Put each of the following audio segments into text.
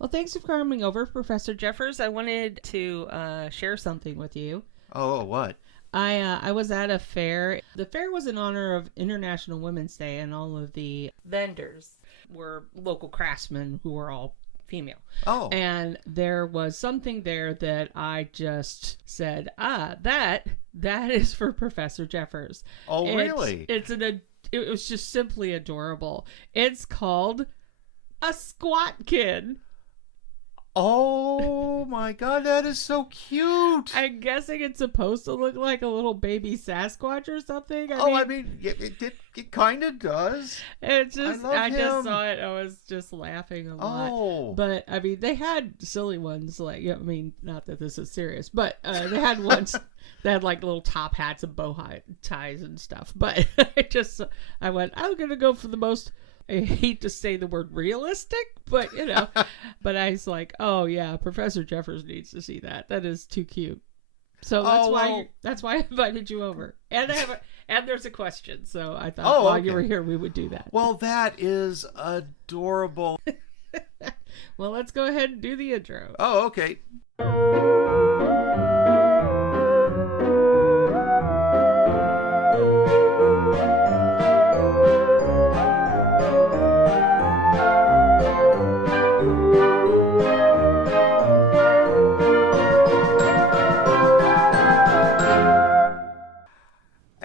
Well, thanks for coming over, Professor Jeffers. I wanted to share something with you. Oh, what? I was at a fair. The fair was in honor of International Women's Day, and all of the vendors were local craftsmen who were all female. Oh, And there was something there that I just said, that is for Professor Jeffers. oh, really? It was just simply adorable. It's called a squat kid. Oh my God, that is so cute. I'm guessing it's supposed to look like a little baby Sasquatch or something. I mean, it kind of does. It's just, I love just him. saw it. I was just laughing a lot. Oh, But I mean, they had silly ones like, I mean, not that this is serious, but they had ones that had like little top hats and bow ties and stuff. But I went, I'm going to go for the most, I hate to say the word realistic, but but I was like, oh yeah, Professor Jeffers needs to see that. That is too cute. So that's why I invited you over. And and there's a question. So I thought while you were here, we would do that. Well, that is adorable. Well, let's go ahead and do the intro. Oh, okay.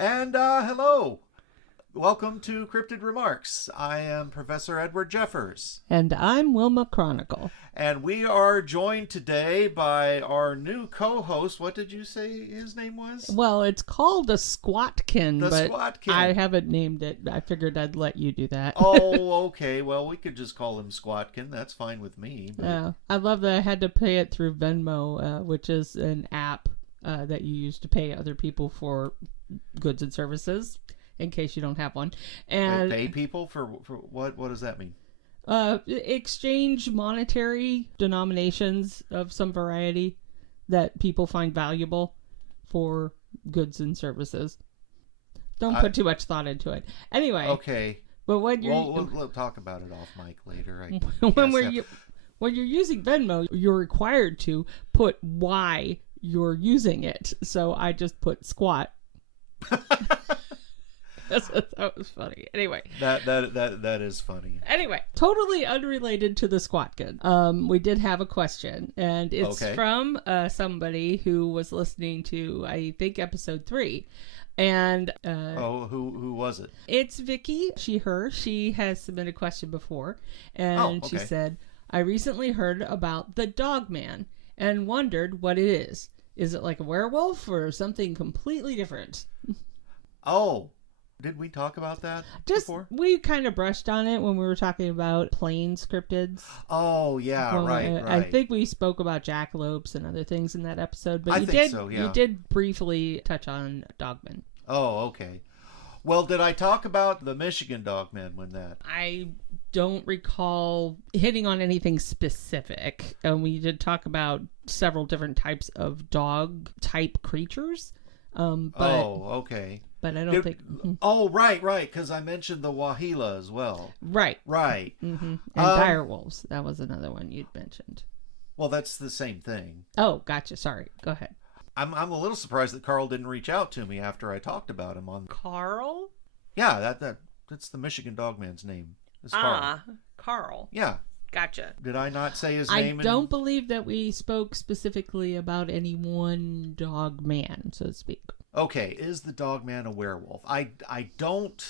And hello. Welcome to Cryptid Remarks. I am Professor Edward Jeffers. And I'm Wilma Chronicle. And we are joined today by our new co-host. What did you say his name was? Well, it's called a Squatkin, but Squatkin. I haven't named it. I figured I'd let you do that. Oh, okay. Well, we could just call him Squatkin. That's fine with me. But... Yeah, I love that I had to pay it through Venmo, which is an app that you use to pay other people for goods and services, in case you don't have one. And pay people for what? What does that mean? Exchange monetary denominations of some variety that people find valuable for goods and services. Don't put too much thought into it. Anyway. Okay. But when we'll talk about it off mic later. When you're using Venmo, you're required to put why you're using it. So I just put squat. That was funny. Anyway, that is funny. Anyway, totally unrelated to the Squatkin. We did have a question, and it's from somebody who was listening to, I think, episode 3. And who was it? It's Vicky. She has submitted a question before, and she said, I recently heard about the Dog Man and wondered what it is. Is it like a werewolf or something completely different? Oh, did we talk about that before? We kind of brushed on it when we were talking about plains cryptids. Oh, yeah, right. I think we spoke about jackalopes and other things in that episode, but you did briefly touch on dogmen. Oh, okay. Well, did I talk about the Michigan dogmen when that? I don't recall hitting on anything specific. And we did talk about several different types of dog-type creatures. Okay. But I don't think... Oh, right, because I mentioned the Wahila as well. Right. Mm-hmm. And direwolves. That was another one you'd mentioned. Well, that's the same thing. Oh, gotcha. Sorry. Go ahead. I'm a little surprised that Carl didn't reach out to me after I talked about him on... Carl? Yeah, that's the Michigan dogman's name. Carl. Yeah. Gotcha. Did I not say his name? I don't believe that we spoke specifically about any one dog man, so to speak. Okay, is the dog man a werewolf? I don't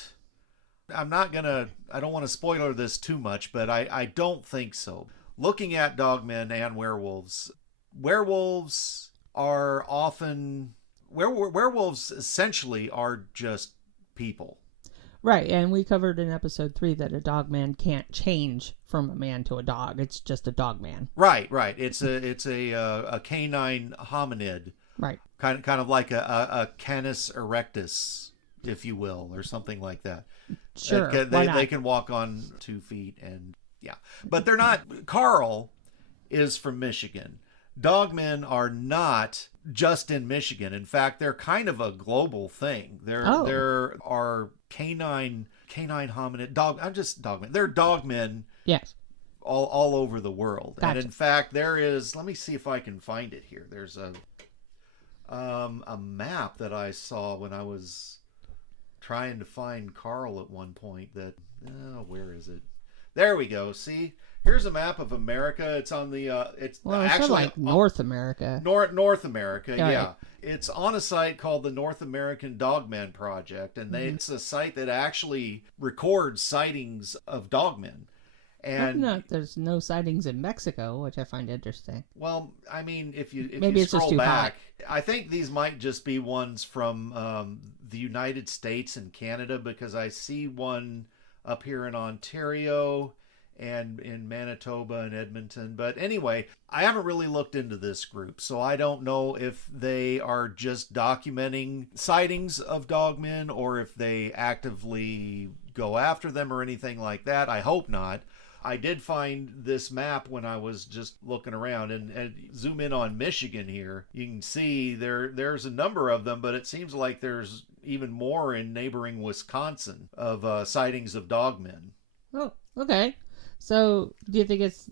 want to spoiler this too much, but I don't think so. Looking at dogmen and werewolves are often... Werewolves essentially are just people. Right, and we covered in episode 3 that a dog man can't change from a man to a dog. It's just a dog man. Right. It's a canine hominid. Right. Kind of like a Canis erectus, if you will, or something like that. Sure. They can walk on 2 feet and yeah. But they're not... Carl is from Michigan. Dogmen are not just in Michigan. In fact, they're kind of a global thing. There are canine hominid dogmen. They're dogmen. Yes. all over the world. Gotcha. And in fact, there is, let me see if I can find it here. There's a map that I saw when I was trying to find Carl at one point that, where is it? There we go. See, here's a map of America. It's on the, it's actually like North America. North America, yeah. Right. It's on a site called the North American Dogman Project, and it's a site that actually records sightings of dogmen. And there's no sightings in Mexico, which I find interesting. Well, I mean, if you Maybe it's scroll just too back, hot. I think these might just be ones from the United States and Canada, because I see one up here in Ontario and in Manitoba and Edmonton. But anyway, I haven't really looked into this group, so I don't know if they are just documenting sightings of dogmen or if they actively go after them or anything like that. I hope not. I did find this map when I was just looking around, and zoom in on Michigan here. You can see there's a number of them, but it seems like there's even more in neighboring Wisconsin of sightings of dogmen. Oh, okay. So, do you think it's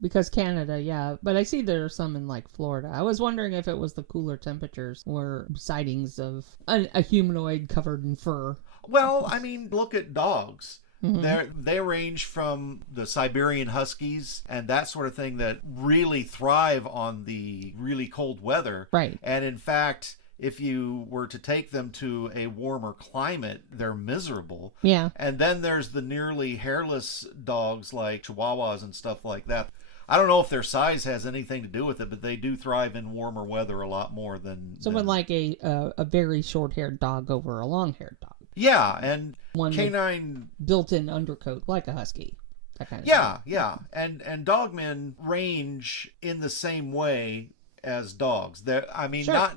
because Canada, yeah, but I see there are some in like Florida. I was wondering if it was the cooler temperatures or sightings of a humanoid covered in fur. Well, I mean, look at dogs. Mm-hmm. They range from the Siberian Huskies and that sort of thing that really thrive on the really cold weather. Right. And in fact, if you were to take them to a warmer climate, they're miserable. Yeah. And then there's the nearly hairless dogs like Chihuahuas and stuff like that. I don't know if their size has anything to do with it, but they do thrive in warmer weather a lot more than... Someone like a very short-haired dog over a long-haired dog. Yeah, and one canine... built-in undercoat, like a husky. That kind of thing. Yeah. And dogmen range in the same way as dogs. I mean, sure.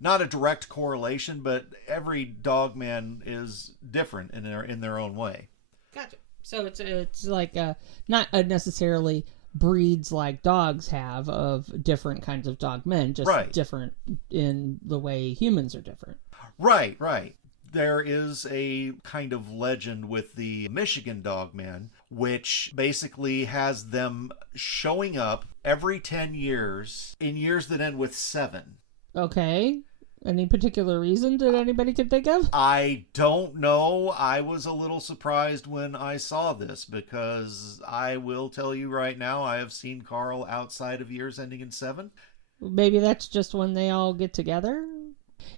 Not a direct correlation, but every dogman is different in their own way. Gotcha. So it's like not necessarily breeds like dogs have of different kinds of dogmen, just different in the way humans are different. Right. There is a kind of legend with the Michigan dogman, which basically has them showing up every 10 years in years that end with 7. Okay. Any particular reason that anybody could think of? I don't know. I was a little surprised when I saw this, because I will tell you right now, I have seen Carl outside of years ending in 7. Maybe that's just when they all get together.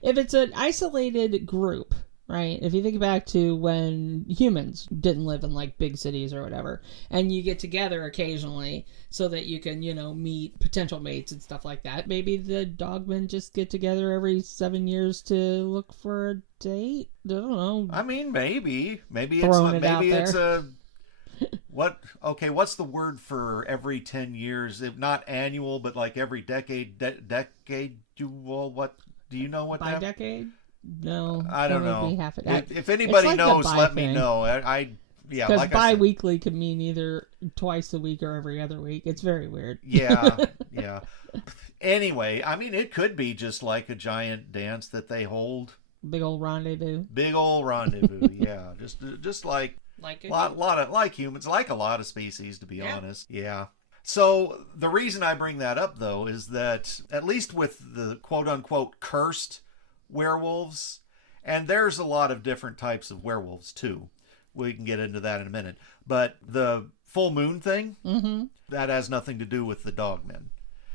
If it's an isolated group, right? If you think back to when humans didn't live in like big cities or whatever, and you get together occasionally so that you can, meet potential mates and stuff like that. Maybe the dogmen just get together every 7 years to look for a date. I don't know. I mean, maybe it's a what's the word for every 10 years? If not annual, but like every decade, what do you know what that? Decade? No, I don't know. If anybody like knows, let me know. Because bi-weekly can mean either twice a week or every other week. It's very weird. Yeah. Anyway, I mean, it could be just like a giant dance that they hold. Big old rendezvous. Yeah, just like a lot of like humans, like a lot of species, to be honest. Yeah. So the reason I bring that up, though, is that at least with the quote-unquote cursed werewolves, and there's a lot of different types of werewolves too. We can get into that in a minute. But the full moon thing, that has nothing to do with the dogmen.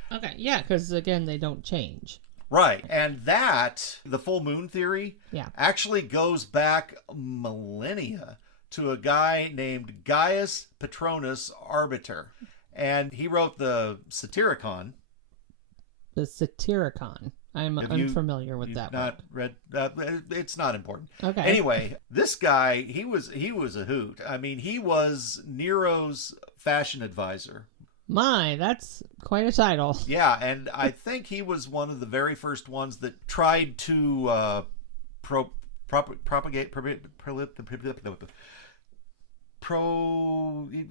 Okay, yeah, because again, they don't change. Right, and the full moon theory, actually goes back millennia to a guy named Gaius Petronus Arbiter. And he wrote the Satyricon. The Satyricon. I'm unfamiliar with that. Not read that? It's not important. Okay. Anyway, this guy, he was a hoot. I mean, he was Nero's fashion advisor. My, that's quite a title. Yeah, and I think he was one of the very first ones that tried to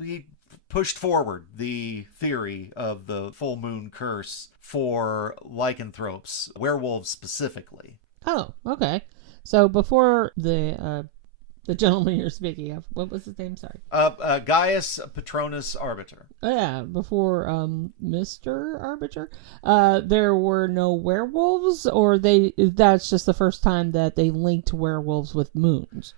he pushed forward the theory of the full moon curse for lycanthropes, werewolves specifically. Oh, okay. So before the The gentleman you're speaking of. What was his name? Sorry. Gaius Patronus Arbiter. Oh, yeah, before Mr. Arbiter, there were no werewolves, or that's just the first time that they linked werewolves with moons.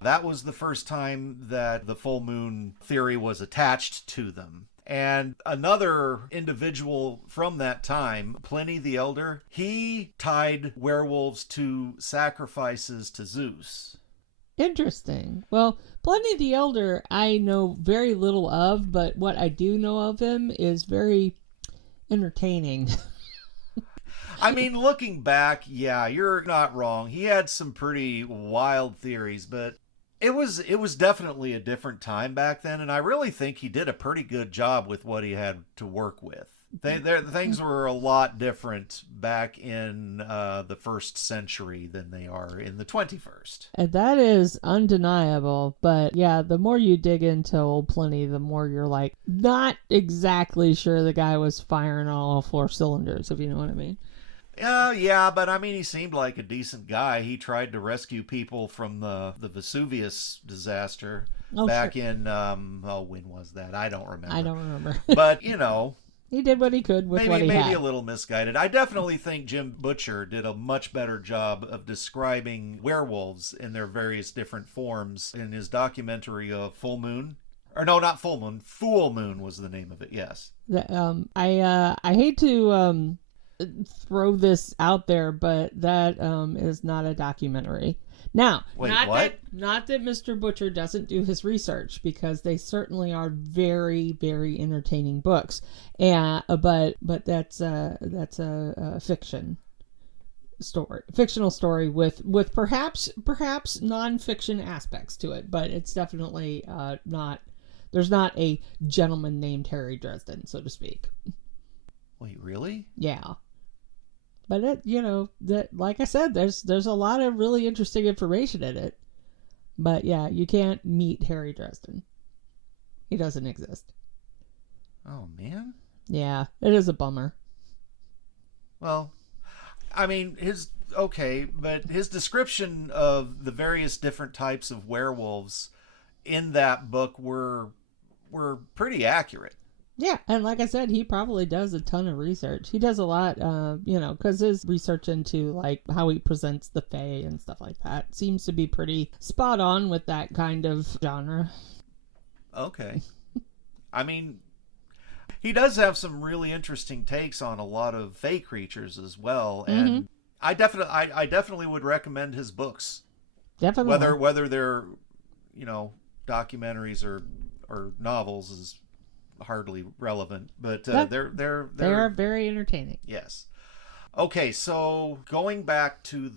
That was the first time that the full moon theory was attached to them. And another individual from that time, Pliny the Elder, he tied werewolves to sacrifices to Zeus. Interesting. Well, Pliny the Elder I know very little of, but what I do know of him is very entertaining. I mean, looking back, yeah, you're not wrong. He had some pretty wild theories, but it was definitely a different time back then, and I really think he did a pretty good job with what he had to work with. Things were a lot different back in the first century than they are in the 21st. And that is undeniable. But yeah, the more you dig into old Pliny, the more you're like, not exactly sure the guy was firing on all 4 cylinders, if you know what I mean. Yeah, but I mean, he seemed like a decent guy. He tried to rescue people from the Vesuvius disaster back sure. in, when was that? I don't remember. But, he did what he could with what he had. Maybe a little misguided. I definitely think Jim Butcher did a much better job of describing werewolves in their various different forms in his documentary of Full Moon. Or no, not Full Moon. Fool Moon was the name of it, yes. I hate to throw this out there, but that is not a documentary. Now, wait, not that Mr. Butcher doesn't do his research, because they certainly are very, very entertaining books. And but that's a fictional story with perhaps non-fiction aspects to it, but it's definitely not. There's not a gentleman named Harry Dresden, so to speak. Wait, really? Yeah. But that, like I said, there's a lot of really interesting information in it. But yeah, you can't meet Harry Dresden. He doesn't exist. Oh, man. Yeah, it is a bummer. Well, I mean, but his description of the various different types of werewolves in that book were pretty accurate. Yeah, and like I said, he probably does a ton of research. He does a lot, because his research into like how he presents the Fae and stuff like that seems to be pretty spot on with that kind of genre. Okay. I mean, he does have some really interesting takes on a lot of Fae creatures as well, and I definitely would recommend his books. Definitely. Whether they're, documentaries or novels is hardly relevant, but they are very entertaining. Yes. Okay, so going back to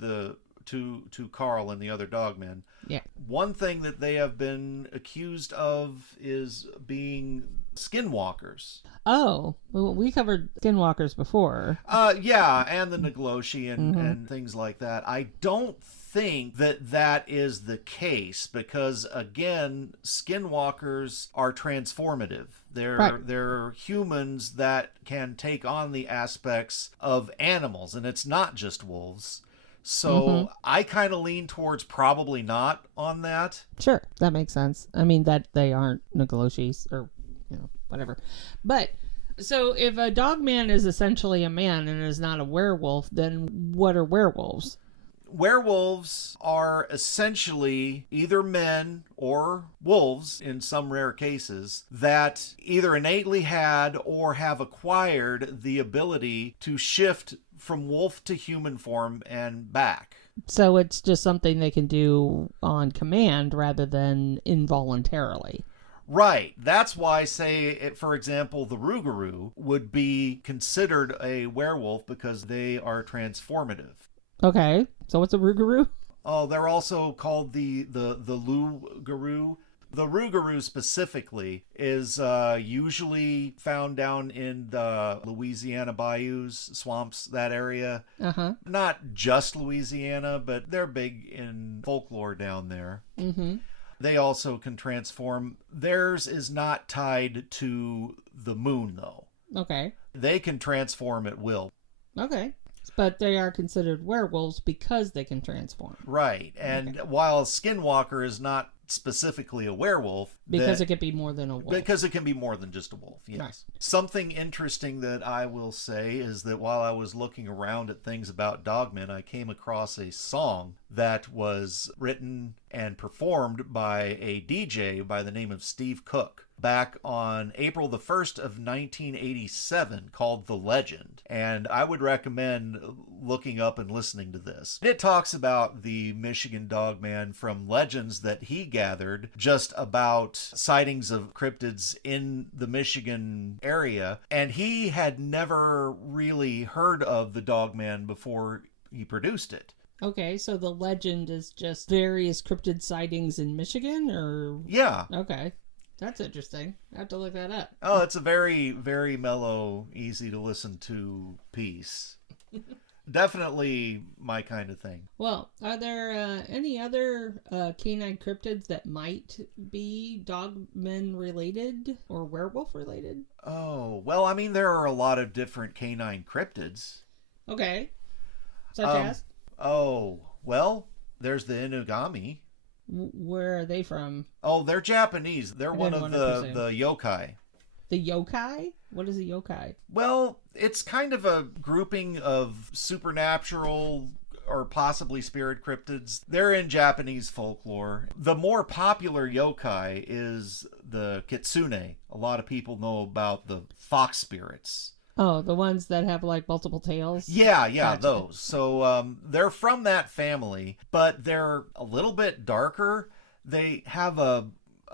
to Carl and the other dogmen. Yeah. One thing that they have been accused of is being skinwalkers. Oh, well, we covered skinwalkers before. Yeah, and the Nagloshi and things like that. I don't think that is the case because, again, skinwalkers are transformative. They're humans that can take on the aspects of animals, and it's not just wolves. So I kind of lean towards probably not on that. Sure, that makes sense. I mean, that they aren't Nagloshis or, whatever. But, so if a dogman is essentially a man and is not a werewolf, then what are werewolves? Werewolves are essentially either men or wolves, in some rare cases, that either innately had or have acquired the ability to shift from wolf to human form and back. So it's just something they can do on command rather than involuntarily. Right. That's why, say, for example, the Loup-Garou would be considered a werewolf because they are transformative. Okay. So what's a Loup-Garou? Oh, they're also called the Loup-Garou. The Loup-Garou specifically is usually found down in the Louisiana bayous, swamps, that area. Uh-huh. Not just Louisiana, but they're big in folklore down there. Mm-hmm. They also can transform. Theirs is not tied to the moon, though. Okay. They can transform at will. Okay. But they are considered werewolves because they can transform. Right. And while Skinwalker is not specifically a werewolf. Because it can be more than a wolf. Because it can be more than just a wolf, yes. Right. Something interesting that I will say is that while I was looking around at things about dogmen, I came across a song that was written and performed by a DJ by the name of Steve Cook back on April the 1st of 1987 called The Legend. And I would recommend looking up and listening to this. It talks about the Michigan Dogman from legends that he gathered just about sightings of cryptids in the Michigan area. And he had never really heard of the Dogman before he produced it. Okay, so the legend is just various cryptid sightings in Michigan, or? Yeah. Okay. That's interesting. I have to look that up. Oh, it's a very, very mellow, easy to listen to piece. Definitely my kind of thing. Well, are there any other canine cryptids that might be dogmen related or werewolf related? Oh, well, I mean, there are a lot of different canine cryptids. Okay. Such as? Oh, well, there's the Inugami. Where are they from? Oh, they're Japanese. They're one of the yokai. The yokai? What is a yokai? Well, it's kind of a grouping of supernatural or possibly spirit cryptids. They're in Japanese folklore. The more popular yokai is the kitsune. A lot of people know about the fox spirits. Oh, the ones that have like multiple tails? Yeah, gotcha. Those. So they're from that family, but they're a little bit darker. They have a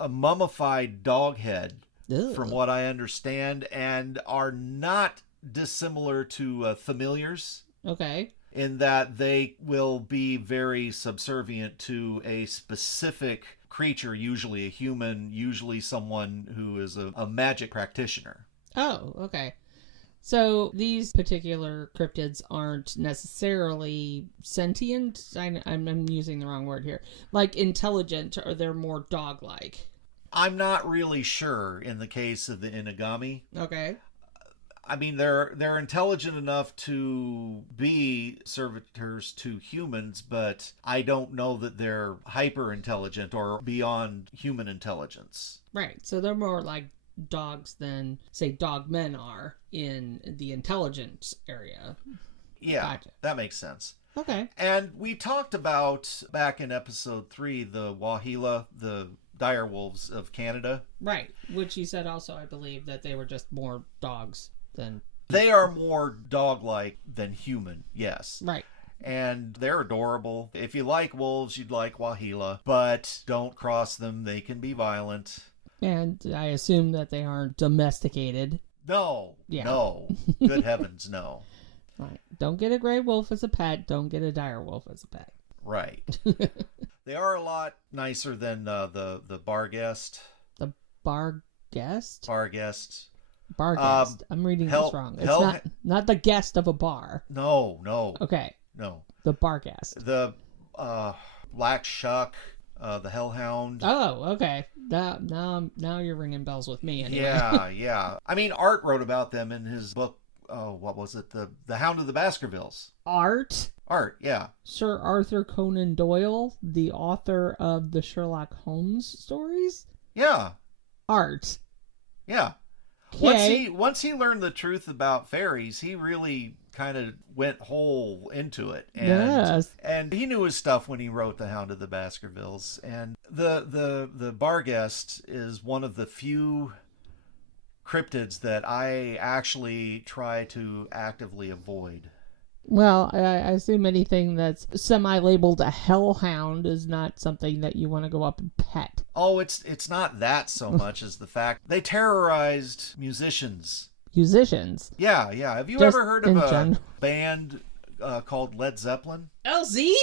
mummified dog head, from what I understand, and are not dissimilar to familiars. Okay. In that they will be very subservient to a specific creature, usually a human, usually someone who is a magic practitioner. Oh, okay. So these particular cryptids aren't necessarily sentient. I'm using the wrong word here. Like intelligent, or they're more dog-like. I'm not really sure in the case of the Inugami. Okay. I mean, they're intelligent enough to be servitors to humans, but I don't know that they're hyper intelligent or beyond human intelligence. Right. So they're more like dogs than, say, dogmen are in the intelligence area. Yeah, gotcha. That makes sense. Okay. And we talked about, back in episode 3, the Wahila, the direwolves of Canada. Right, which you said also, I believe, that they were just more dogs than... They are more dog-like than human, yes. Right. And they're adorable. If you like wolves, you'd like Wahila, but don't cross them. They can be violent. And I assume that they aren't domesticated. No. Yeah. No. Good heavens, no. Right. Don't get a gray wolf as a pet. Don't get a dire wolf as a pet. Right. They are a lot nicer than the Barghest. The Barghest? Barghest. Barghest. I'm reading this wrong. It's not the guest of a bar. No. Okay. No. The Barghest. The Black Shuck. The Hellhound. Oh, okay. Now you're ringing bells with me anyway. Yeah. I mean, Art wrote about them in his book. Oh, what was it? The Hound of the Baskervilles. Art, yeah. Sir Arthur Conan Doyle, the author of the Sherlock Holmes stories. Yeah. Art. Yeah. Okay. Once he learned the truth about fairies, he really kind of went whole into it. And, yes. And he knew his stuff when he wrote The Hound of the Baskervilles. And the Barghest is one of the few cryptids that I actually try to actively avoid. Well, I assume anything that's semi-labeled a hellhound is not something that you want to go up and pet. Oh, it's not that so much as the fact they terrorized musicians. Musicians? Yeah. Have you ever heard of a band called Led Zeppelin? LZ?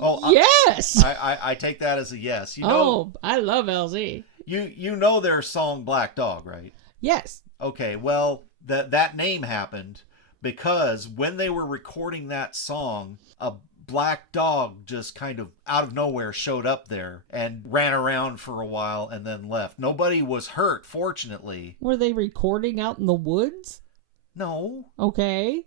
Oh, yes! I take that as a yes. I love LZ. You know their song Black Dog, right? Yes. Okay, well, that name happened because when they were recording that song, a black dog just kind of out of nowhere showed up there and ran around for a while and then left. Nobody was hurt, fortunately. Were they recording out in the woods? No. Okay.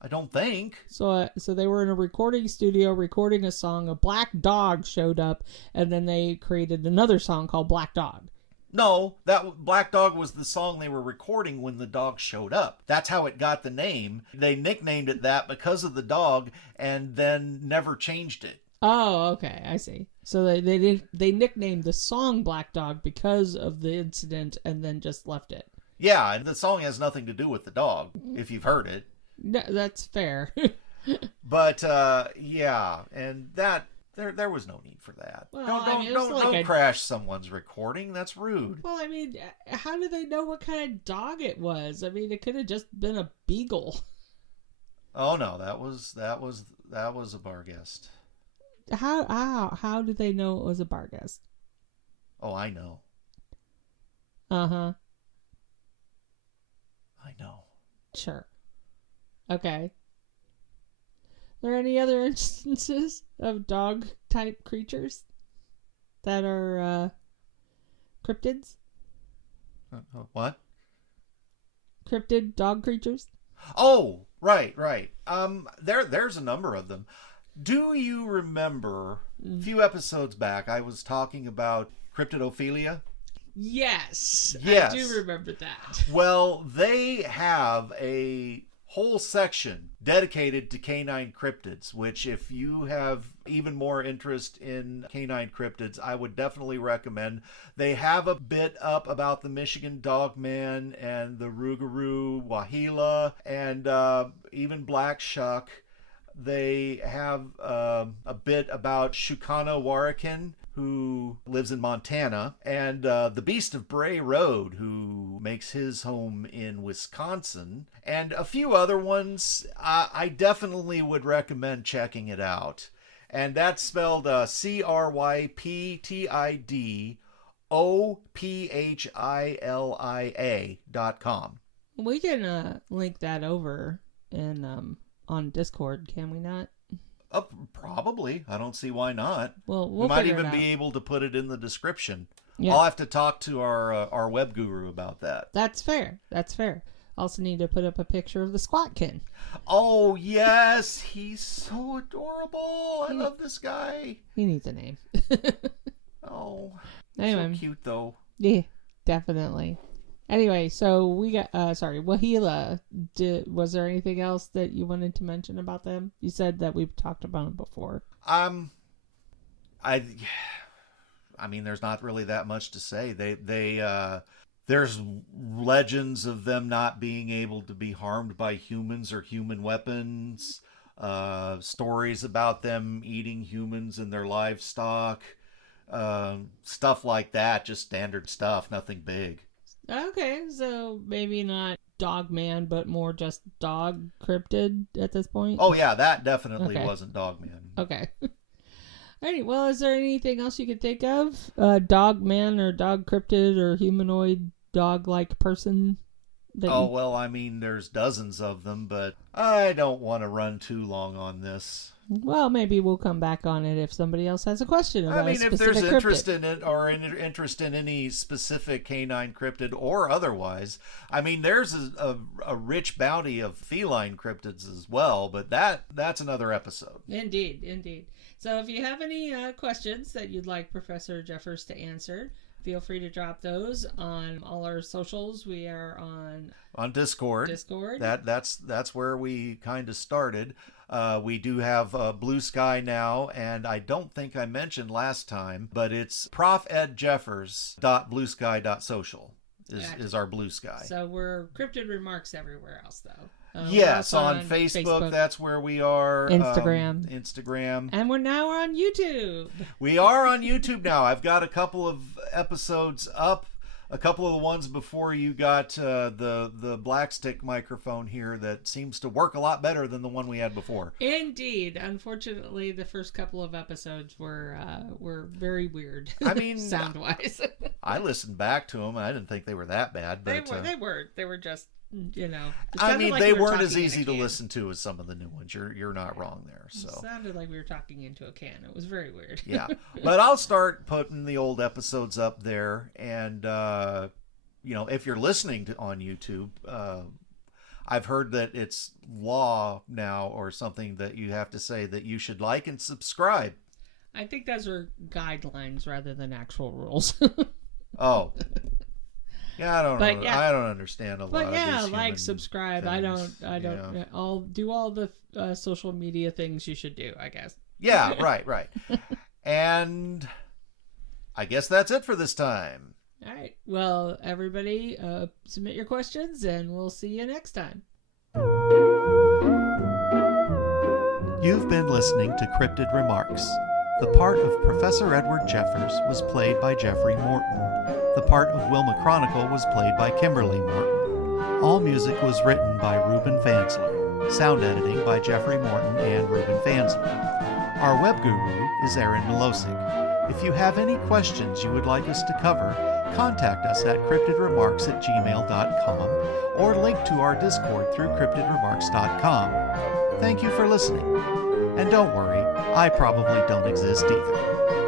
I don't think. So they were in a recording studio recording a song. A black dog showed up, and then they created another song called Black Dog. No, that Black Dog was the song they were recording when the dog showed up. That's how it got the name. They nicknamed it that because of the dog, and then never changed it. Oh, okay, I see. So they nicknamed the song Black Dog because of the incident, and then just left it. Yeah, and the song has nothing to do with the dog, if you've heard it. No, that's fair. But yeah, and that there was no need for that. Well, don't crash someone's recording. That's rude. Well, I mean, how do they know what kind of dog it was? I mean, it could have just been a beagle. Oh no, that was a bar guest. How do they know it was a bar guest? Oh, I know. Uh-huh. I know. Sure. Okay. Are there any other instances of dog-type creatures that are cryptids? What? Cryptid dog creatures? Oh, right. There's a number of them. Do you remember a few episodes back I was talking about cryptidophilia? Yes. Yes. I do remember that. Well, they have a whole section dedicated to canine cryptids, which if you have even more interest in canine cryptids, I would definitely recommend. They have a bit up about the Michigan Dogman and the Loup-Garou, Wahila, and even Black Shuck. They have a bit about Shukana Warakin, who lives in Montana, and the Beast of Bray Road, who makes his home in Wisconsin, and a few other ones. I definitely would recommend checking it out. And that's spelled CRYPTIDOPHILIA.com. We can link that over in on Discord, can we not? Probably. I don't see why not. Well, we might even be able to put it in the description. Yeah. I'll have to talk to our web guru about that. That's fair. Also need to put up a picture of the Squatkin. Oh, yes. He's so adorable. I love this guy. He needs a name. Oh. Anyway. So cute, though. Yeah, definitely. Anyway, so we got, Wahila. Was there anything else that you wanted to mention about them? You said that we've talked about them before. I mean, there's not really that much to say. There's legends of them not being able to be harmed by humans or human weapons. Stories about them eating humans and their livestock. Stuff like that. Just standard stuff. Nothing big. Okay, so maybe not Dogman, but more just dog cryptid at this point? Oh, yeah, that definitely wasn't Dogman. Okay. Alright, well, is there anything else you could think of? Dogman or dog cryptid or humanoid dog-like person? Well, I mean, there's dozens of them, but I don't want to run too long on this. Well, maybe we'll come back on it if somebody else has a question about if there's interest in it or interest in any specific canine cryptid or otherwise. I mean, there's a rich bounty of feline cryptids as well, but that's another episode. Indeed. So if you have any questions that you'd like Professor Jeffers to answer, feel free to drop those on all our socials. We are on Discord. That's where we kind of started. We do have Blue Sky now, and I don't think I mentioned last time, but it's profedjeffers.bluesky.social is our Blue Sky. So we're Cryptid Remarks everywhere else, though. Yes, on Facebook, that's where we are. Instagram. And we're now on YouTube. We are on YouTube now. I've got a couple of episodes up. A couple of the ones before you got the black stick microphone here that seems to work a lot better than the one we had before. Indeed. Unfortunately, the first couple of episodes were very weird. I mean, sound-wise. I listened back to them, and I didn't think they were that bad. But They were just, I mean, they weren't as easy to listen to as some of the new ones. You're not wrong there. So it sounded like we were talking into a can. It was very weird. Yeah, but I'll start putting the old episodes up there, and if you're listening on YouTube, I've heard that it's law now or something that you have to say that you should like and subscribe. I think those are guidelines rather than actual rules. Oh. Yeah, I don't know. Yeah. I don't understand a lot of these like, subscribe. things. I don't. I'll do all the social media things you should do, I guess. Yeah, right. And I guess that's it for this time. All right. Well, everybody, submit your questions, and we'll see you next time. You've been listening to Cryptid Remarks. The part of Professor Edward Jeffers was played by Jeffrey Morton. The part of Wilma Chronicle was played by Kimberly Morton. All music was written by Reuben Fansler. Sound editing by Jeffrey Morton and Reuben Fansler. Our web guru is Aaron Milosic. If you have any questions you would like us to cover, contact us at cryptidremarks@gmail.com or link to our Discord through cryptidremarks.com. Thank you for listening. And don't worry, I probably don't exist either.